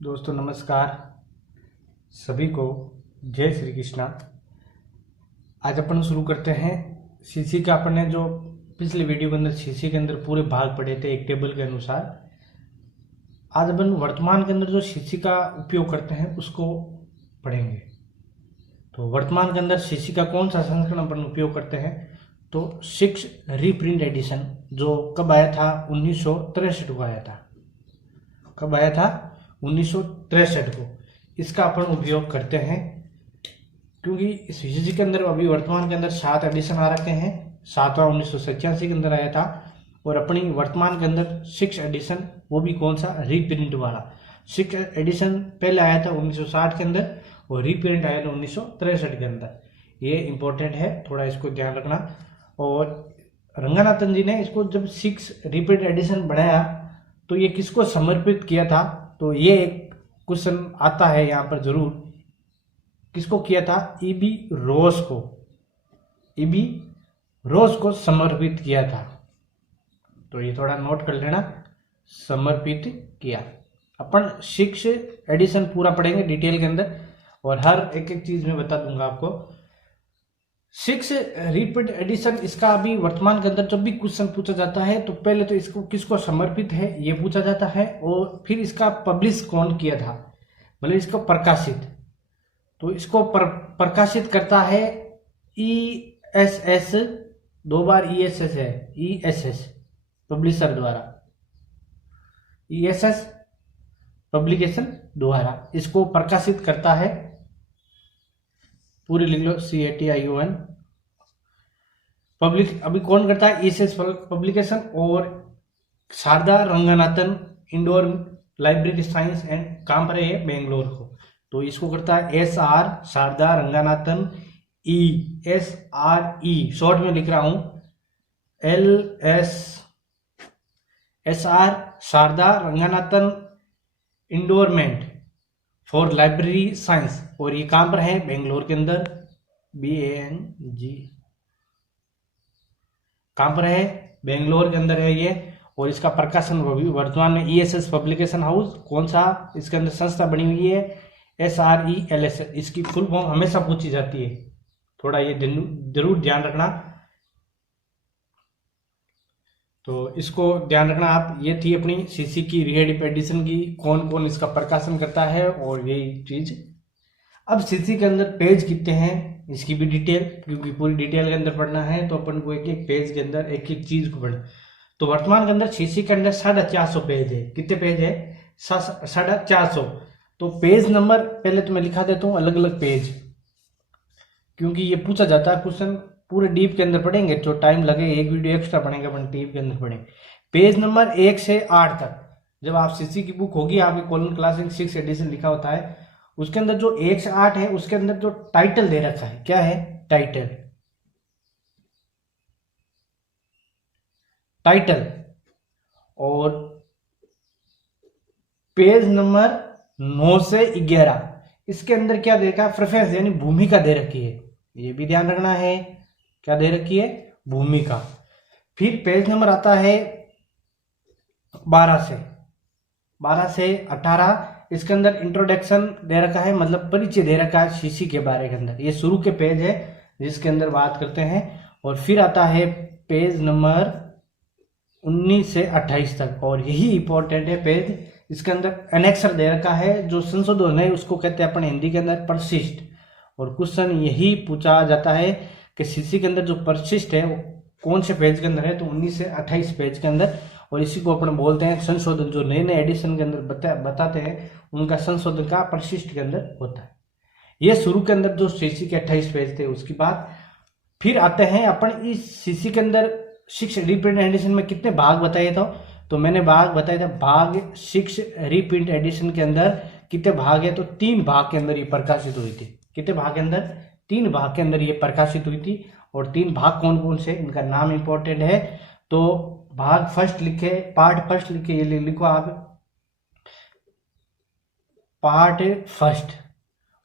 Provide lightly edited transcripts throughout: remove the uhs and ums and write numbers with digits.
दोस्तों नमस्कार, सभी को जय श्री कृष्णा। आज अपन शुरू करते हैं सीसी का। अपन ने जो पिछले वीडियो के अंदर सीसी के अंदर पूरे भाग पढ़े थे एक टेबल के अनुसार, आज अपन वर्तमान के अंदर जो सीसी का उपयोग करते हैं उसको पढ़ेंगे। तो वर्तमान के अंदर सीसी का कौन सा संस्करण अपन उपयोग करते हैं, तो 6 रीप्रिंट एडिशन, जो कब आया था 1963 को आया था। कब आया था 1963 को। इसका अपन उपयोग करते हैं क्योंकि इस सीसी के अंदर अभी वर्तमान के अंदर 7 एडिशन आ रखे हैं। 7वां 1987 के अंदर आया था और अपनी वर्तमान के अंदर 6 एडिशन, वो भी कौन सा, रीप्रिंट वाला। 6 एडिशन पहले आया था 1960 के अंदर और रीप्रिंट आया था 1963 के अंदर। ये इंपॉर्टेंट है, थोड़ा इसको ध्यान रखना। और रंगनाथन जी ने इसको जब 6 रीप्रिंट एडिशन बनाया तो ये किसको समर्पित किया था, तो ये एक क्वेश्चन आता है यहाँ पर जरूर। किसको किया था? ईबी रोज को। ईबी रोज को समर्पित किया था। तो ये थोड़ा नोट कर लेना, समर्पित किया। अपन 6 एडिशन पूरा पढ़ेंगे डिटेल के अंदर और हर एक एक चीज में बता दूंगा आपको। 6 रिपीट एडिशन, इसका अभी वर्तमान के अंदर जब भी क्वेश्चन पूछा जाता है तो पहले तो इसको किसको समर्पित है ये पूछा जाता है और फिर इसका पब्लिश कौन किया था, मतलब इसको प्रकाशित। तो इसको प्रकाशित करता है ईएसएस, 2 बार ईएसएस है, ईएसएस पब्लिशर द्वारा, ईएसएस पब्लिकेशन द्वारा इसको प्रकाशित करता है। पूरी लिख लो, CATION पब्लिक। अभी कौन करता है? ईएसएस पब्लिकेशन और शारदा रंगनाथन इंडोर लाइब्रेरी साइंस एंड काम पर है बेंगलोर को। तो इसको करता है SR Sarada Ranganathan SRE, short में लिख रहा हूं SR Sarada Ranganathan endowment for library science, और ये काम पर है बेंगलोर के अंदर, BANG काम पर है बेंगलोर के अंदर है ये। और इसका प्रकाशन वर्तमान में ESS पब्लिकेशन हाउस, कौन सा इसके अंदर संस्था बनी हुई है? SRELS। इसकी फुल फॉर्म हमेशा पूछी जाती है, थोड़ा ये जरूर ध्यान रखना। तो इसको ध्यान रखना आप। ये थी अपनी सीसी की रीएडिट एडिशन की, कौन कौन इसका प्रकाशन करता है और यही चीज। अब सीसी के अंदर पेज कितने हैं इसकी भी डिटेल, क्योंकि पूरी डिटेल के अंदर पढ़ना है तो अपन को एक एक पेज के अंदर एक एक चीज को पढ़ना। तो वर्तमान के अंदर सीसी के अंदर 450 पेज है। कितने पेज है? 450। तो पेज नंबर पहले तो मैं लिखा देता हूँ अलग अलग पेज, क्योंकि ये पूछा जाता है क्वेश्चन। पूरे डीप के अंदर पढ़ेंगे जो टाइम लगे, एक वीडियो एक्स्ट्रा पढ़ेंगे अपन, डीप के अंदर पढ़ेंगे। पेज नंबर 1 से 8 तक। जब आप सीसी की बुक होगी, आपके कॉलम क्लासिक 6 एडिशन लिखा होता है, उसके अंदर जो 1 से 8 है उसके अंदर जो टाइटल दे रखा है, क्या है? टाइटल। टाइटल। और पेज नंबर 9 से 11, इसके अंदर क्या दे रखा है? प्रेफेस यानी भूमिका दे रखी है। ये भी ध्यान रखना है, क्या दे रखी है? भूमिका। फिर पेज नंबर आता है 12 से 18, इसके अंदर इंट्रोडक्शन दे रखा है, मतलब परिचय दे रखा है सीसी के बारे के अंदर। ये शुरू के पेज है जिसके अंदर बात करते हैं। और फिर आता है पेज नंबर 19 से 28 तक, और यही इंपॉर्टेंट है पेज। इसके अंदर एनेक्सर दे रखा है, जो संशोधन है उसको कहते हैं अपन हिंदी के अंदर परिशिष्ट। और क्वेश्चन यही पूछा जाता है कि सीसी के अंदर जो परिशिष्ट है वो कौन से पेज के अंदर है, तो 19 से 28 पेज के अंदर। और इसी को अपन बोलते हैं संशोधन। जो नए नए एडिशन के अंदर बताते हैं उनका संशोधन का परिशिष्ट के अंदर होता है। ये शुरू के अंदर जो सीसी के 28 पेज थे। उसके बाद फिर आते हैं अपन इस सीसी के अंदर 6 रीप्रिंट एडिशन में कितने भाग बताए थे, तो मैंने भाग बताया था। भाग 6 रीप्रिंट एडिशन के अंदर कितने भाग है, तो 3 भाग के अंदर ये प्रकाशित हुई थी। कितने भाग के अंदर? 3 भाग के अंदर ये प्रकाशित हुई थी। और 3 भाग कौन कौन से, इनका नाम इंपॉर्टेंट है। तो भाग फर्स्ट लिखे, पार्ट फर्स्ट लिखे, ये लिखो आप, पार्ट फर्स्ट।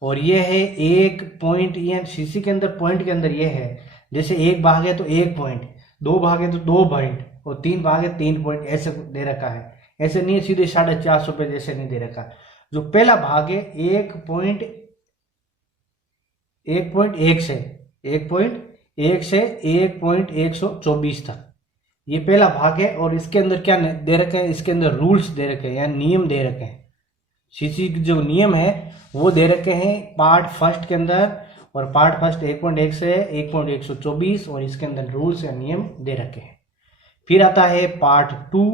और ये है 1 पॉइंट, ये सीसी के अंदर पॉइंट के अंदर ये है, जैसे 1 भाग है तो 1 पॉइंट, 2 भाग है तो 2 पॉइंट, और 3 भाग है 3 पॉइंट, ऐसे दे रखा है। ऐसे नहीं है सीधे 450 रुपए जैसे नहीं दे रखा। जो पहला भाग है 1.1 से 1.124 तक, ये पहला भाग है। और इसके अंदर क्या दे रखे हैं, इसके अंदर रूल्स दे रखे हैं या नियम दे रखे हैं। सीसी के जो नियम है वो दे रखे हैं पार्ट फर्स्ट के अंदर, और पार्ट फर्स्ट 1.1 से 1.124, और इसके अंदर रूल्स या नियम दे रखे हैं। फिर आता है पार्ट 2,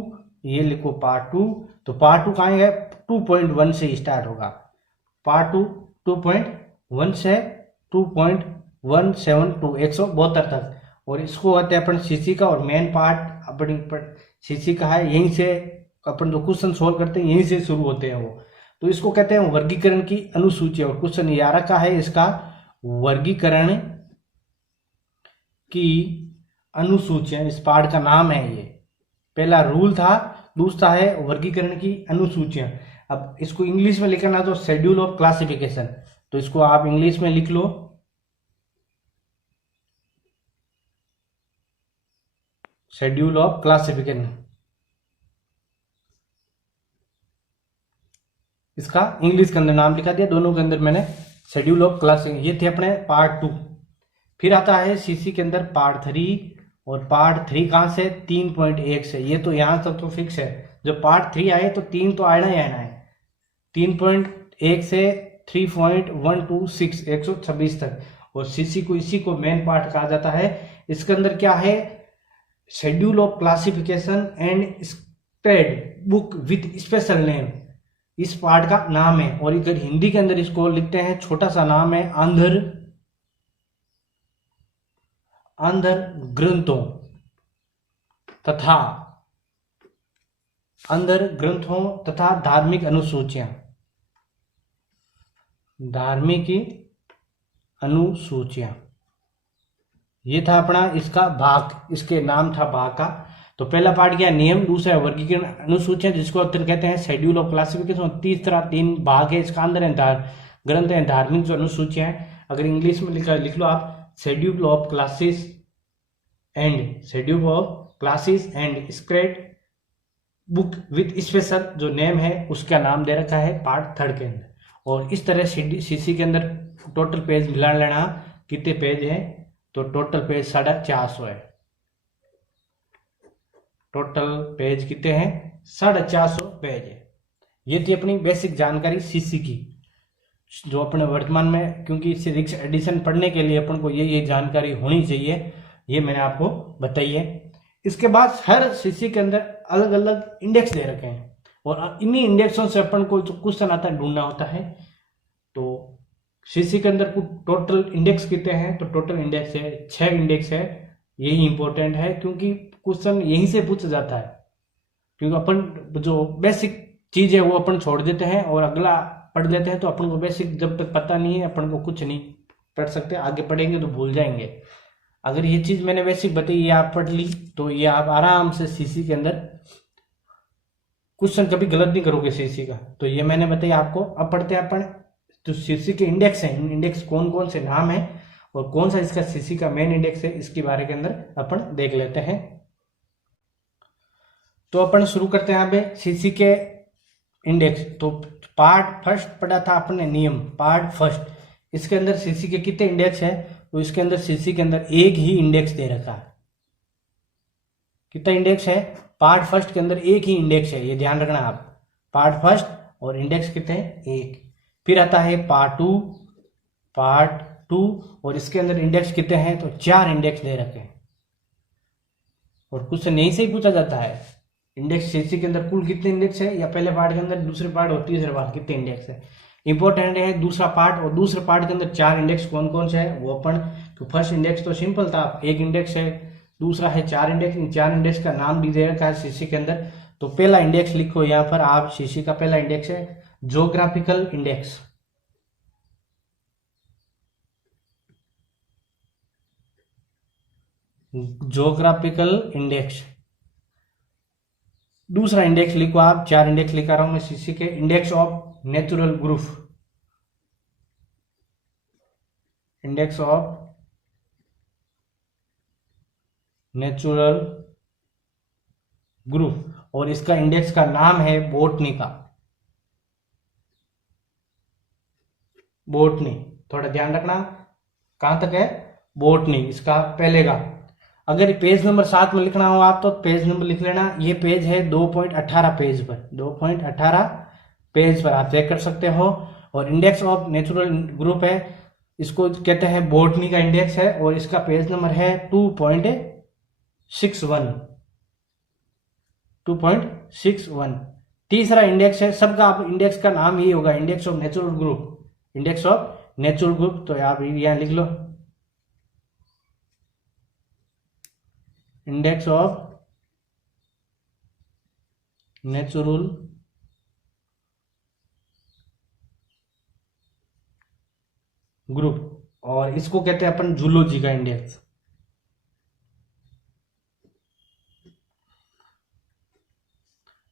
ये लिखो पार्ट 2। तो पार्ट 2 कहाँ है, 2.1 से स्टार्ट होगा। पार्ट 2 2.1 से 2.172 172 तक, और इसको कहते हैं अपन सीसी का। और मेन पार्ट अपनी सीसी का है, यहीं से अपन जो क्वेश्चन सोल्व करते हैं यहीं से शुरू होते हैं वो। तो इसको कहते हैं वर्गीकरण की अनुसूची। और क्वेश्चन 11 का है इसका वर्गीकरण की अनुसूचियां, इस पार्ट का नाम है ये। पहला रूल था, दूसरा है वर्गीकरण की अनुसूचियां। अब इसको इंग्लिश में लिखना तो शेड्यूल ऑफ क्लासिफिकेशन, तो इसको आप इंग्लिश में लिख लो, शेड्यूल ऑफ क्लासिफिकेशन। इसका इंग्लिश के अंदर नाम लिखा दिया, दोनों के अंदर मैंने शेड्यूल ऑफ क्लासिफिकेशन। ये थे अपने पार्ट 2। फिर आता है सीसी के अंदर पार्ट 3, और पार्ट 3 कहां से, 3.1 से। ये तो यहां तक तो फिक्स है, जब पार्ट 3 आए तो 3 तो आना ही आना है। 3.1 से 3.126 126 तक, और सीसी को इसी को मेन पार्ट कहा जाता है। इसके अंदर क्या है, schedule of classification and spread book with special name, इस पार्ट का नाम है। और इधर हिंदी के अंदर इसको लिखते हैं, छोटा सा नाम है अंधर ग्रंथों तथा धार्मिक अनुसूचियां, ये था अपना इसका भाग, इसके नाम था भाग का। तो पहला पार्ट क्या, नियम, दूसरा है वर्गीकरण अनुसूचियां जिसको अपन कहते हैं शेड्यूल ऑफ क्लासिफिकेशन, और तीसरा 3 भाग है इसका अंदर है ग्रंथ है धार्मिक जो अनुसूचियां हैं। अगर इंग्लिश में लिख लो आप schedule of classes and sacred book with special जो नेम है उसका नाम दे रखा है पार्ट 3 के अंदर। और इस तरह सीसी के अंदर टोटल पेज मिला लेना कितने पेज है, तो टोटल पेज 450 है। टोटल पेज कितने हैं, 450 पेज है। ये थी अपनी बेसिक जानकारी सीसी की, जो अपने वर्तमान में, क्योंकि इसे रिक्स एडिशन पढ़ने के लिए अपन को ये जानकारी होनी चाहिए, ये मैंने आपको बताई है। इसके बाद हर सीसी के अंदर अलग अलग इंडेक्स दे रखे हैं, और इन्हीं इंडेक्सों से अपन को जो क्वेश्चन आता है ढूंढना होता है। तो सीसी के अंदर टोटल इंडेक्स कितने हैं, तो टोटल इंडेक्स है 6 इंडेक्स है। यही इंपॉर्टेंट है क्योंकि क्वेश्चन यहीं से पूछा जाता है, क्योंकि अपन जो बेसिक चीज है वो अपन छोड़ देते हैं और अगला पढ़ लेते हैं। तो अपन को बेसिक जब तक पता नहीं है अपन को कुछ नहीं पढ़ सकते, आगे पढ़ेंगे तो भूल जाएंगे। अगर ये चीज मैंने बेसिक बताई, ये आप पढ़ ली, तो ये आप आराम से सीसी के अंदर क्वेश्चन कभी गलत नहीं करोगे सीसी का। तो ये मैंने बताया आपको। अब पढ़ते हैं अपन जो सीसी के इंडेक्स हैं, इंडेक्स कौन कौन से नाम है और कौन सा इसका सीसी का मेन इंडेक्स है, इसके बारे के अंदर अपन देख लेते हैं। तो अपन शुरू करते हैं यहाँ पे सीसी के इंडेक्स। तो पार्ट फर्स्ट पढ़ा था अपन ने नियम, पार्ट फर्स्ट, इसके अंदर सीसी के कितने इंडेक्स है, तो इसके अंदर सीसी के अंदर एक ही इंडेक्स दे रखा है। कितना इंडेक्स है, पार्ट फर्स्ट के अंदर एक ही इंडेक्स है, ये ध्यान रखना आप, पार्ट फर्स्ट, और इंडेक्स कितने हैं, एक। फिर आता है पार्ट टू, और इसके अंदर इंडेक्स कितने हैं, तो 4 इंडेक्स दे रखे हैं। और क्वेश्चन यहीं से ही पूछा जाता है, इंडेक्स सीसी के अंदर कुल कितने इंडेक्स है, या पहले पार्ट के अंदर, दूसरे पार्ट और तीसरे पार्ट कितने इंडेक्स है। इंपॉर्टेंट है दूसरा पार्ट, और दूसरे पार्ट के अंदर 4 इंडेक्स कौन कौन से है वो अपन, तो फर्स्ट इंडेक्स तो सिंपल था, एक इंडेक्स है, दूसरा है 4 इंडेक्स, इन 4 इंडेक्स का नाम भी दे रखा है सीसी के अंदर। तो पहला इंडेक्स लिखो यहाँ पर आप, सीसी का पहला इंडेक्स है ज्योग्राफिकल इंडेक्स, ज्योग्राफिकल इंडेक्स। दूसरा इंडेक्स लिखो आप, 4 इंडेक्स लिखा रहा हूं मैं सीसी के, index of natural group, index of natural group, और इसका इंडेक्स का नाम है बोटनी का, बोटनी, थोड़ा ध्यान रखना कहां तक है, बोटनी इसका पहले का। अगर पेज नंबर 7 में लिखना हो आप तो पेज नंबर लिख लेना, ये पेज है 2.18 पेज पर, 2.18 पेज पर आप चेक कर सकते हो। और इंडेक्स ऑफ नेचुरल ग्रुप है, इसको कहते हैं बोटनी का इंडेक्स है, और इसका पेज नंबर है 2.61, 2.61। तीसरा इंडेक्स है, सबका आप इंडेक्स का नाम ये होगा, index of natural group, index of natural group. तो आप यहां लिख लो इंडेक्स ऑफ नेचुरल ग्रुप, और इसको कहते हैं अपन जूलॉजी का इंडेक्स।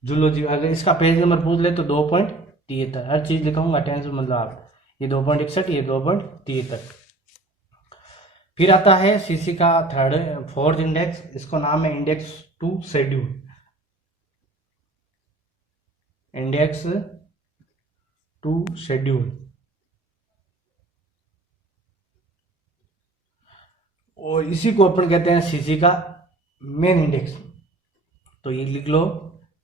जूलॉजी अगर इसका पेज नंबर पूछ ले तो 2.73, हर चीज लिखाऊंगा टेंशन मतलब आप, ये 2.61, ये 2.73। फिर आता है सीसी का फोर्थ इंडेक्स, इसको नाम है index to schedule, index to schedule. और इसी को अपन कहते हैं सीसी का मेन इंडेक्स। तो ये लिख लो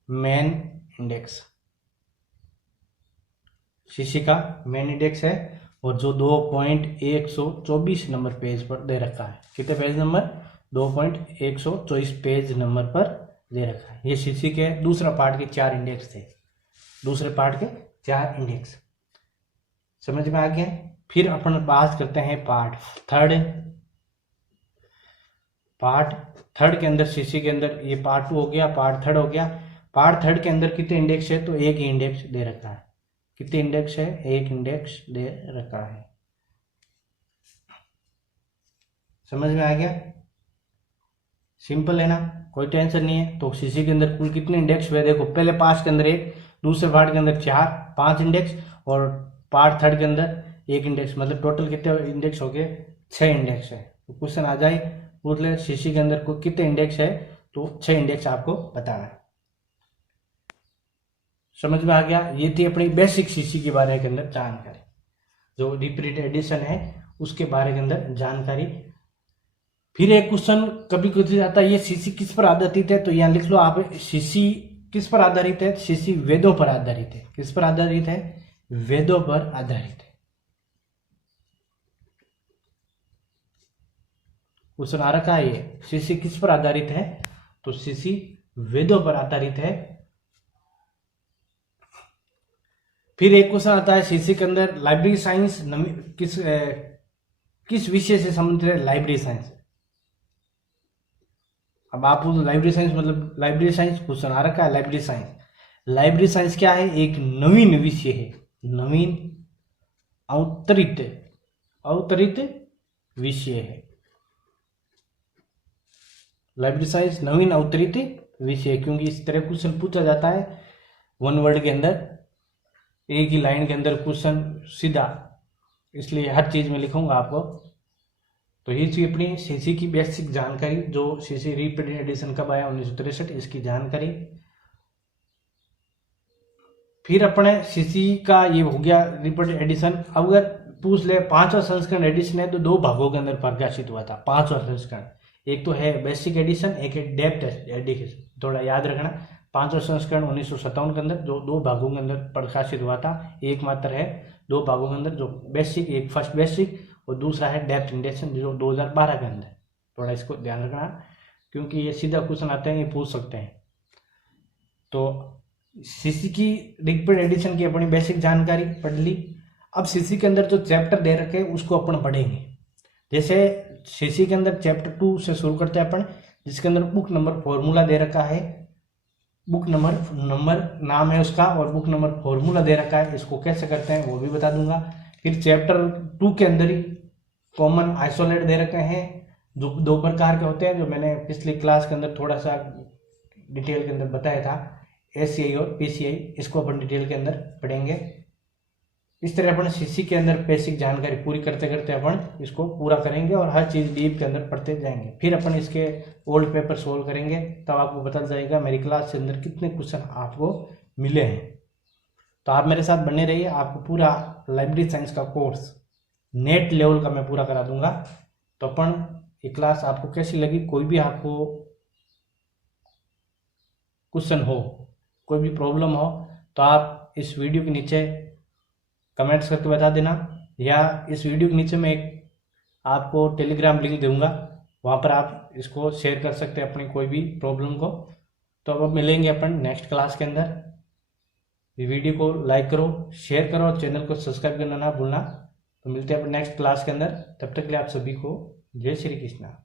मेन इंडेक्स, सीसी का मेन इंडेक्स है, और जो 2.124 नंबर पेज पर दे रखा है। कितने पेज नंबर, 2.124 पेज नंबर पर दे रखा है। ये सीसी के दूसरा पार्ट के 4 इंडेक्स थे, दूसरे पार्ट के 4 इंडेक्स समझ में आ गया। फिर अपन बात करते हैं पार्ट थर्ड के अंदर, सीसी के अंदर ये पार्ट 2 हो गया, पार्ट थर्ड हो गया। पार्ट थर्ड के अंदर कितने इंडेक्स है, तो एक ही इंडेक्स दे रखा है। कितने इंडेक्स है, एक इंडेक्स दे रखा है। समझ में आ गया, सिंपल है ना, कोई टेंशन नहीं है। तो सीसी के अंदर कुल कितने इंडेक्स हुए, देखो पहले पार्ट के अंदर 1, दूसरे पार्ट के अंदर 4, 5 इंडेक्स, और पार्ट थर्ड के अंदर 1 इंडेक्स, मतलब टोटल कितने इंडेक्स हो गए, 6 इंडेक्स है। तो क्वेश्चन आ जाए पूछ ले सीसी के अंदर को कितने इंडेक्स है, तो 6 इंडेक्स आपको बताना है। समझ में आ गया, ये थी अपनी बेसिक सीसी के बारे के अंदर जानकारी, जो रिपीट एडिशन है उसके बारे के अंदर जानकारी। फिर एक क्वेश्चन कभी कुछ आता है, ये सीसी किस पर आधारित है, तो यहाँ लिख लो आप, सीसी किस पर आधारित है, सीसी वेदों पर आधारित है। किस पर आधारित है, वेदों पर आधारित है। क्वेश्चन आ रखा है ये, सीसी किस पर आधारित है, तो सीसी वेदों पर आधारित है। फिर एक क्वेश्चन आता है सीसी के अंदर, लाइब्रेरी साइंस किस विषय से संबंधित है, लाइब्रेरी साइंस। अब आप लाइब्रेरी साइंस मतलब लाइब्रेरी साइंस क्वेश्चन आ रखा है, लाइब्रेरी साइंस क्या है, एक नवीन विषय है, नवीन अवतरित विषय है। लाइब्रेरी साइंस नवीन अवतरित विषय, क्योंकि इस तरह क्वेश्चन पूछा जाता है 1 वर्ड के अंदर, एक ही लाइन के अंदर क्वेश्चन सीधा, इसलिए हर चीज में लिखूंगा आपको। तो ये थी अपनी सीसी की बेसिक जानकारी, जो सीसी रिपीट एडिशन कब आया 1963, इसकी जानकारी। फिर अपने सीसी का ये हो गया रिपीट एडिशन। अब अगर पूछ ले 5वां संस्करण एडिशन है तो 2 भागों के अंदर प्रकाशित हुआ था 5वां संस्करण, एक तो है बेसिक एडिशन, एक है डेप्थ एडिशन। थोड़ा याद रखना, 5वां संस्करण 1957 के अंदर जो 2 भागों के अंदर प्रकाशित हुआ था, एक मात्र है 2 भागों के अंदर, जो बेसिक, एक फर्स्ट बेसिक और दूसरा है डेप्थ एडिशन जो 2012 के अंदर। थोड़ा इसको ध्यान रखना, क्योंकि ये सीधा क्वेश्चन आते हैं, ये पूछ सकते हैं। तो सीसी की रिपीट एडिशन की अपनी बेसिक जानकारी पढ़ ली। अब सीसी के अंदर जो चैप्टर दे रखे हैं उसको अपन पढ़ेंगे। जैसे सीसी के अंदर चैप्टर 2 से शुरू करते हैं अपन, जिसके अंदर बुक नंबर फॉर्मूला दे रखा है, बुक नंबर नाम है उसका, और बुक नंबर फॉर्मूला दे रखा है, इसको कैसे करते हैं वो भी बता दूंगा। फिर चैप्टर 2 के अंदर ही कॉमन आइसोलेट दे रखे हैं, जो 2 प्रकार के होते हैं, जो मैंने पिछली क्लास के अंदर थोड़ा सा डिटेल के अंदर बताया था, एसीआई और पीसीआई, इसको अपन डिटेल के अंदर पढ़ेंगे। इस तरह अपन सीसी के अंदर बेसिक जानकारी पूरी करते करते अपन इसको पूरा करेंगे और हर चीज डीप के अंदर पढ़ते जाएंगे। फिर अपन इसके ओल्ड पेपर सोल्व करेंगे, तब आपको पता जाएगा मेरी क्लास के अंदर कितने क्वेश्चन आपको मिले हैं। तो आप मेरे साथ बने रहिए, आपको पूरा लाइब्रेरी साइंस का कोर्स नेट लेवल का मैं पूरा करा दूंगा। तो अपन ये क्लास आपको कैसी लगी, कोई भी आपको क्वेश्चन हो, कोई भी प्रॉब्लम हो, तो आप इस वीडियो के नीचे कमेंट्स करके बता देना, या इस वीडियो के नीचे मैं एक आपको टेलीग्राम लिंक दूंगा, वहाँ पर आप इसको शेयर कर सकते हैं अपनी कोई भी प्रॉब्लम को। तो अब मिलेंगे अपन नेक्स्ट क्लास के अंदर। ये वीडियो को लाइक करो, शेयर करो और चैनल को सब्सक्राइब करना ना भूलना। तो मिलते हैं अपन नेक्स्ट क्लास के अंदर, तब तक के लिए आप सभी को जय श्री कृष्णा।